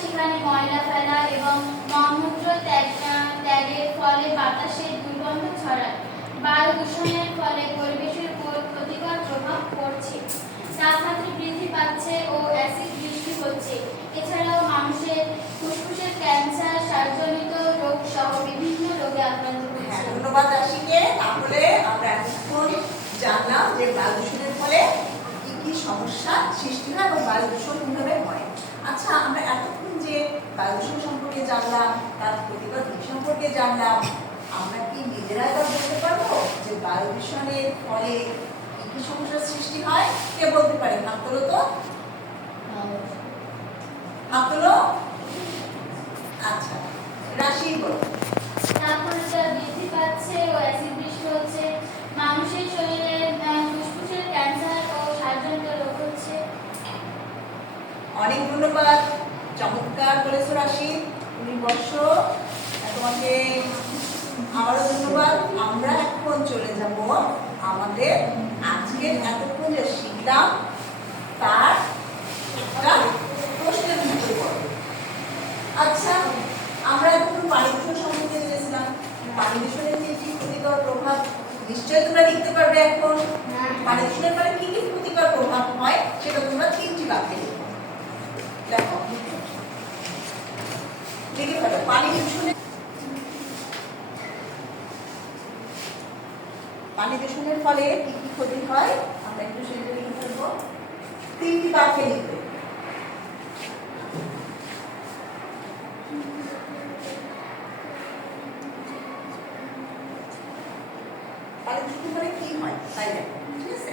সেখানে ময়লা ফেলা এবং মলমূত্র ত্যাগের ফলে বাতাসে দুর্গন্ধ ছড়ায়। বায়ু দূষণের ফলে পরিবেশের উপর ক্ষতিকর প্রভাব পড়ছে। তাপমাত্রা বৃদ্ধি পাচ্ছে ও অ্যাসিড বৃষ্টি হচ্ছে। এছাড়াও মানুষের ফুসফুসের ক্যান্সার, শ্বাসজনিত রোগ সহ বিভিন্ন রোগে আক্রান্ত হচ্ছে। ধন্যবাদ রাশিকে। তাহলে আমরা এতক্ষণ জানলাম যে বায়ু দূষণের ফলে কি কি সমস্যা সৃষ্টি হয় এবং বায়ু দূষণ কিভাবে হয়। আচ্ছা, আমরা এতক্ষণ যে বায়ু দূষণ সম্পর্কে জানলাম, তার প্রতিকার সম্পর্কে জানলাম, আমরা কি নিজেরাই তা বলতে পারবো যে বায়ু দূষণের ফলে কি কি সমস্যার সৃষ্টি হয়? কে বলতে পারে? হাত তোলো তো, হাত তোলো। আচ্ছা, রাশি বলো। তাপমাত্রা বৃদ্ধি পাচ্ছে ও অ্যাসিড বৃষ্টি হচ্ছে। মানুষের শরীরে ফুসফুসের ক্যান্সার ও শ্বাসজনিত রোগ হচ্ছে। অনেক ধন্যবাদ, চমৎকার বলেছো রাশি, তুমি বসো। তোমাকে আবারও ধন্যবাদ। আমরা এখন চলে যাব আমাদের আজকের এতক্ষণ যে শিখলাম তার একটা প্রশ্নের উত্তর করব। আচ্ছা, আমরা এতক্ষণ পানি দূষণ সম্পর্কে জেনেছিলাম। পানি দূষণের কি কি ক্ষতিকর প্রভাব নিশ্চয়ই তোমরা লিখতে পারবে এখন। পানি দূষণের ফলে কি কি ক্ষতিকর প্রভাব হয় সেটা তোমরা 3টি বাক্যে লিখো। দেখো, লিখে ফেলো। পানি দূষণের ফলে কি কি ক্ষতি হয় আমরা একটু সেটা লিখে ফেলবো। 3টি বাক্যে লিখবে। পানি দূষণের ফলে কি হয় তাই দেখো, ঠিক আছে?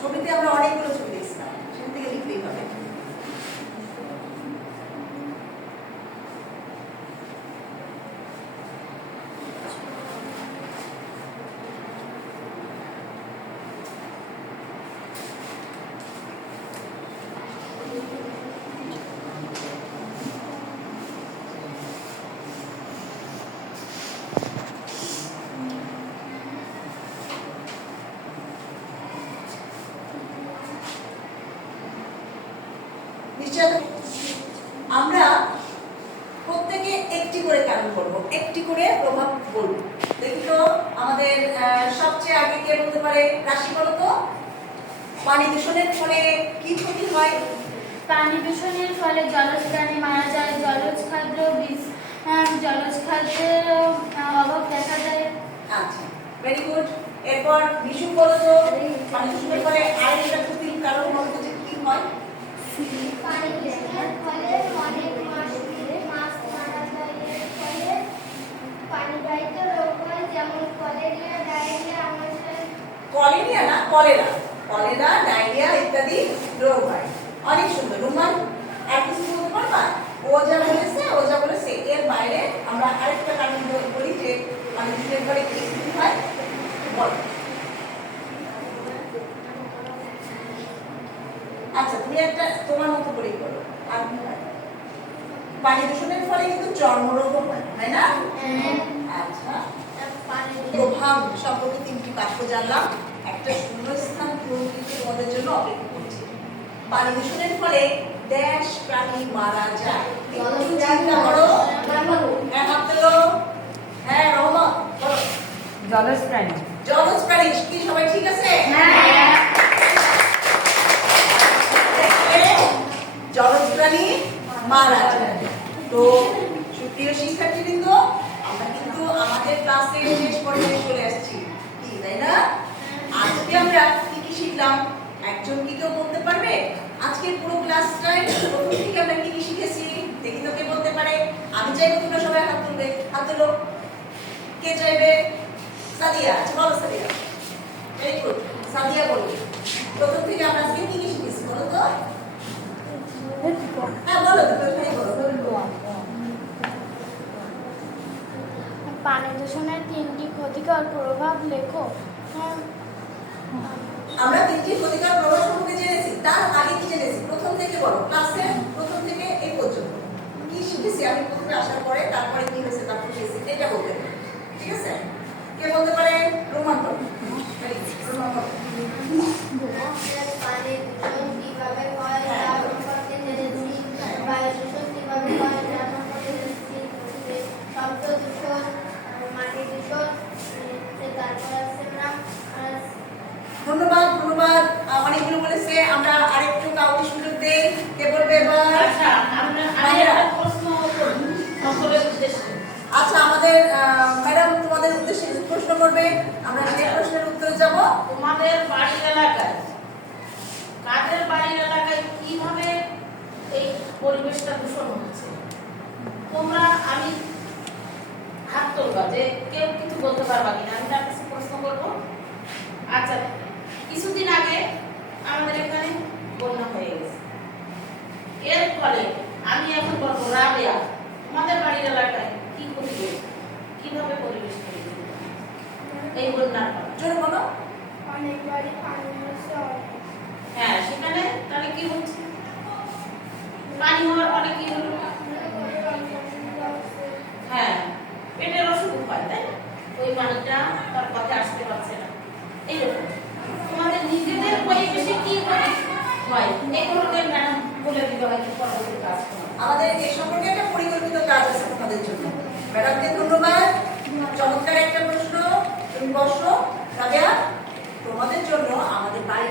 ছবিতে আমরা অনেকগুলো ছবি দেখছিলাম, সেখান থেকে লিখতেই হবে। আমরা প্রত্যেকে একটি করে কারণ করব, একটি করে প্রভাব বলবো। দেখি তো আমাদের সবচেয়ে আগে কে বলতে পারে? রাশি বলো তো। পানি দূষণের ফলে কি ক্ষতি হয়? পানি দূষণের ফলে জলজ প্রাণী মারা যায়, জলজ খাদ্যের অভাব দেখা যায়। আচ্ছা, ভেরি গুড। এরপর বিশু বলো তো, পানি দূষণের ফলে আরেকটা ক্ষতির কারণ বলতে যে কি হয়? পানি দূষণের ফলে অনেক মাছ মারা যায়। এর ফলে পানিবাহিত রোগ হয়, যেমন কলেরিয়া, ডায়রিয়া। কলেরিয়া না, কলেরা। কলেরা, ডায়রিয়া ইত্যাদি রোগ হয়। অনেক সুন্দর। রুমান আর কিছু বলতে পারবা? ও যা বলেছে এর বাইরে আমরা আরেকটা কারণ বলি যে পানি দূষণের ফলে কি হয় বল। আচ্ছা, তুমি একটা তোমার মতো করেই করো। আর পানি দূষণের ফলে কিন্তু চর্মরোগও হয়, তাই না? আচ্ছা, প্রভাব সম্পর্কে 3টি বাক্য জানলাম। একটা শূন্যস্থান পূরণ কিন্তু তোমাদের জন্য অপেক্ষা করছে। পানি দূষণের ফলে ড্যাশ প্রাণী মারা যায়। একটু চিন্তা করো। হ্যাঁ, হাত তোলো। হ্যাঁ, রহমত বলো। জলজ প্রাণী। জলজ প্রাণী কি সবাই ঠিক আছে? জলজ প্রাণী মারা যায়। তো সুপ্রিয় শিক্ষার্থীবৃন্দ, আমরা কিন্তু আমাদের ক্লাসের শেষ পর্যায়ে চলে আসছি, কি তাই না? আজকে আমরা কি কি শিখলাম একজন কি কেউ বলতে পারবে? আজকের পুরো ক্লাসটায় প্রথম থেকে আমরা কি কি শিখেছি দেখি তো কে বলতে পারে? আমি চাইবো তোমরা সবাই হাত তুলবে। হাত তোলো। কে চাইবে? সাদিয়া। আচ্ছা, বলো সাদিয়া। ভেরি গুড, সাদিয়া বলবে। প্রথম থেকে আমরা আজকে কি কি শিখেছি বলো তো? হ্যাঁ, বলো তো, বলো। পানি দূষণের 3টি ক্ষতিকর প্রভাব লেখো। আমরা 3টি ক্ষতিকর প্রভাব সম্পর্কে জেনেছি। তার আগে কি জেনেছি? প্রথম থেকে বলো, ক্লাসের প্রথম থেকে এই পর্যন্ত কি শিখেছি আমি প্রথমে আসার পরে, তারপরে কি হয়েছে তারপর শিখেছি, এটা বলতে হবে, ঠিক আছে? কে বলতে পারে? রোমান বলো। রোমান বলো। পানি দূষণ কিভাবে হয় তা সম্পর্কে জেনেছি। বায়ু দূষণ করবে। আমরা সেই প্রশ্নের উত্তরে যাব। তোমাদের বাড়ির এলাকায়, কাদের বাড়ির এলাকায় কিভাবে এই পরিবেশটা দূষণ হচ্ছে? তোমরা, আমি হাত তুলবা যে কেউ কিছু বলতে পারবা কিনা, আমি তার কাছে প্রশ্ন করবো। আচ্ছা, কিছুদিন আগে আমাদের এখানে বন্যা হয়ে গেছে, এর ফলে আমি এখন বলবো রাবেয়া, তোমাদের বাড়ির এলাকায় কি ক্ষতি হয়েছে, কিভাবে পরিবেশ তৈরি হয়েছে এই বন্যার ফলে? জোরে বলো। অনেক বাড়ি পানি হচ্ছে, হ্যাঁ, সেখানে তাহলে কি হচ্ছে? পানি হওয়ার ফলে কি হলো? হ্যাঁ, পেটের অসুখ হয়, তাই না? ওই পানিটা তার পথে আসতে পারছে না। এইরকম তোমাদের নিজেদের পরিবেশে কি হয় এগুলোতে ম্যাডাম বলে দিতে হয় পরবর্তী কাজ। আমাদের এই সম্পর্কে একটা পরিকল্পিত কাজ আছে তোমাদের জন্য। ম্যাডামকে ধন্যবাদ। চমৎকার একটা প্রশ্ন। তুমি বসো রাবেয়া। তোমাদের জন্য আমাদের বাড়ি